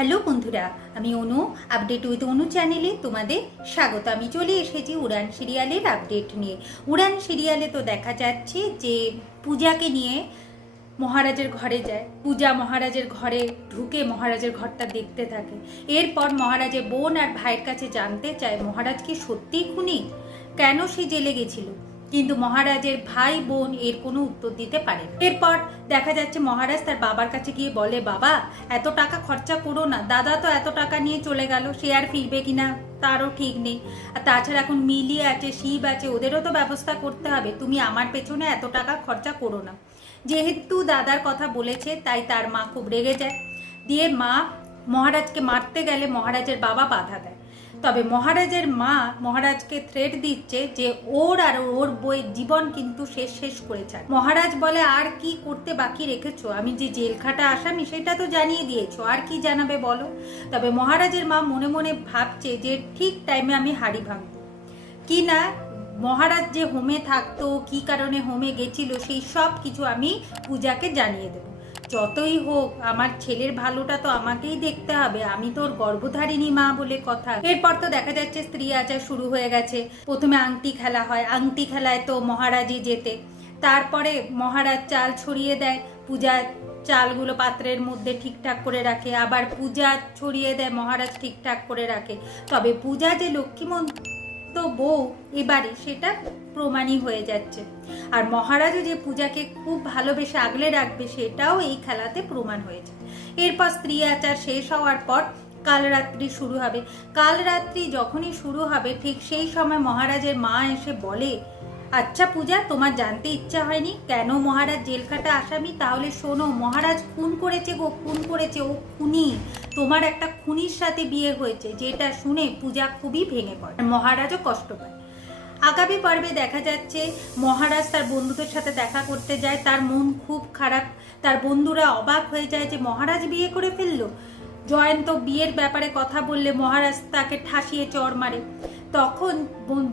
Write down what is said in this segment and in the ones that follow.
Hello বন্ধুরা, আমি অনু update with অনু চ্যানেলে তোমাদের স্বাগত। আমি চলে এসেছি উড়ান সিরিয়ালের আপডেট নিয়ে। উড়ান সিরিয়ালে তো দেখা যাচ্ছে যে পূজাকে নিয়ে মহারাজের ঘরে যায়। পূজা মহারাজের ঘরে ঢুকে মহারাজের ঘরটা দেখতে থাকে। এরপর মহারাজের বোন আর ভাইয়ের কাছে জানতে চায়, মহারাজ কি সত্যিই খুনি? কেন সে জেলে গেছিল? কিন্তু মহারাজের ভাই বোন এর কোনো উত্তর দিতে পারে এরপর দেখা যাচ্ছে মহারাজ তার বাবার কাছে গিয়ে বলে, বাবা, এত টাকা খরচা করো না। দাদা তো এত টাকা নিয়ে চলে গেল, সে আর ফিরবে কিনা? তারও ঠিক নেই। আর তাছাড়া এখন মিলি আছে, শিব আছে, ওদেরও তো ব্যবস্থা করতে হবে। তুমি আমার পেছনে এত টাকা খরচা করো না। যেহেতু দাদার কথা বলেছে, তাই তার মা খুব রেগে যায়। দিয়ে মা মহারাজকে মারতে গেলে মহারাজের বাবা বাধা দেয়। তবে মহারাজের মা মহারাজকে থ্রেট দিচ্ছে যে ওর আর ওর বইয়ের জীবন কিন্তু শেষ শেষ করে ছাড় মহারাজ বলে, আর কি করতে বাকি রেখেছো? আমি যে জেলখাটা আসামি, সেটা তো জানিয়ে দিয়েছ। আর কি জানাবে বলো? তবে মহারাজের মা মনে মনে ভাবছে যে ঠিক টাইমে আমি হাড়ি ভাঙবো। কি না, মহারাজ যে হোমে থাকতো, কি কারণে হোমে গেছিল, সেই সব কিছু আমি পূজাকে জানিয়ে দেবো। যতই হোক, আমার ছেলের ভালোটা তো আমাকেই দেখতে হবে। আমি তোর গর্ভধারিণী মা বলে কথা। এরপর তো দেখা যাচ্ছে স্ত্রী আচার শুরু হয়ে গেছে। প্রথমে আংটি খেলা হয়। আংটি খেলায় তো মহারাজই যেতে তারপরে মহারাজ চাল ছড়িয়ে দেয়। পূজা চালগুলো পাত্রের মধ্যে ঠিকঠাক করে রাখে। আবার পূজা ছড়িয়ে দেয়, মহারাজ ঠিকঠাক করে রাখে। তবে পূজা যে লক্ষ্মীমন্ত বউ, এবারে সেটা প্রমাণই হয়ে যাচ্ছে। আর মহারাজও যে পূজাকে খুব ভালোবেসে আগলে রাখবে, সেটাও এই খেলাতে প্রমাণ হয়েছে। এরপর স্ত্রী আচার শেষ হওয়ার পর কাল রাত্রি শুরু হবে। কাল রাত্রি যখনই শুরু হবে, ঠিক সেই সময় মহারাজের মা এসে বলে আচ্ছা পূজা, তোমার জানতে ইচ্ছা হয়নি? কেন মহারাজ জেলখাটা আসামি? তাহলে শোনো, মহারাজ খুন করেছে গো, খুন করেছে। ও খুনি। তোমার একটা খুনির সাথে বিয়ে হয়েছে, যেটা শুনে পূজা খুবই ভেঙে পড়ে। মহারাজও কষ্ট পায়। আগামী পর্বে দেখা যাচ্ছে মহারাজ তার বন্ধুদের সাথে দেখা করতে যায়। তার মন খুব খারাপ। তার বন্ধুরা অবাক হয়ে যায় যে মহারাজ বিয়ে করে ফেলল। জয়ন্ত বিয়ের ব্যাপারে কথা বললে মহারাজ তাকে ঠাসিয়ে চর মারে। তখন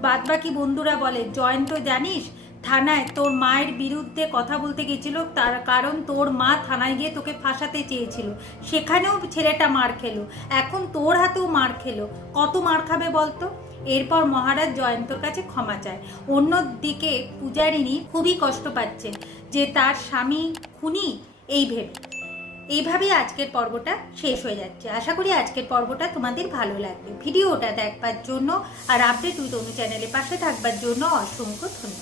বাদবাকি বন্ধুরা বলে, জয়ন্ত, জানিস, থানায় তোর মায়ের বিরুদ্ধে কথা বলতে গেছিল। তার কারণ তোর মা থানায় গিয়ে তোকে ফাঁসাতে চেয়েছিল। সেখানেও ছেলেটা মার খেলো। এখন তোর হাতেও মার খেলো। কত মার খাবে বলতো? এরপর মহারাজ জয়ন্তর কাছে ক্ষমা চায়। অন্যদিকে পূজারিণী খুবই কষ্ট পাচ্ছে যে তার স্বামী খুনি এই ভেবে। এইভাবেই আজকের পর্বটা শেষ হয়ে যাচ্ছে। আশা করি আজকের পর্বটা তোমাদের ভালো লাগবে। ভিডিওটা দেখবার জন্য আর আপডেট উইথ অনু চ্যানেলের পাশে থাকবার জন্য অসংখ্য ধন্যবাদ।